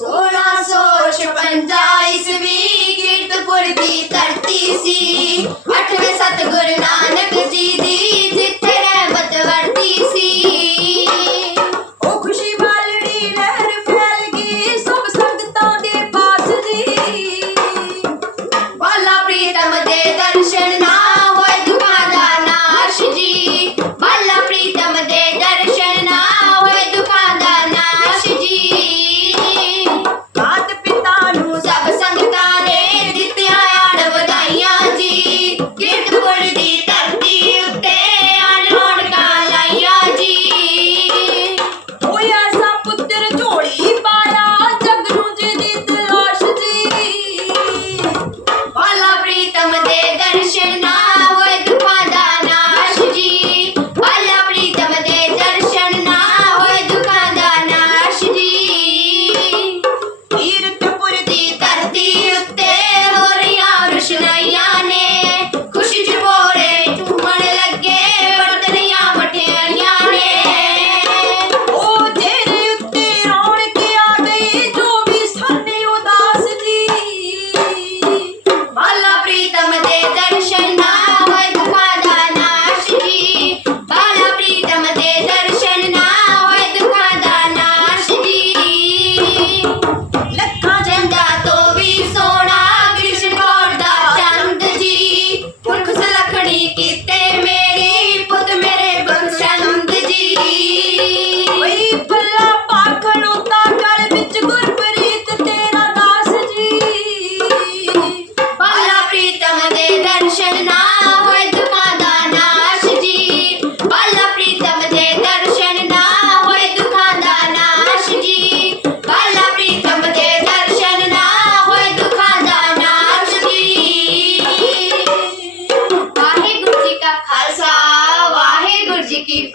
1656 ਈਸਵੀ ਕੀਰਤਪੁਰ ਦੀ ਧਰਤੀ ਸੀ। 8ਵੇਂ ਸਤਗੁਰ ਨਾਨਕ keep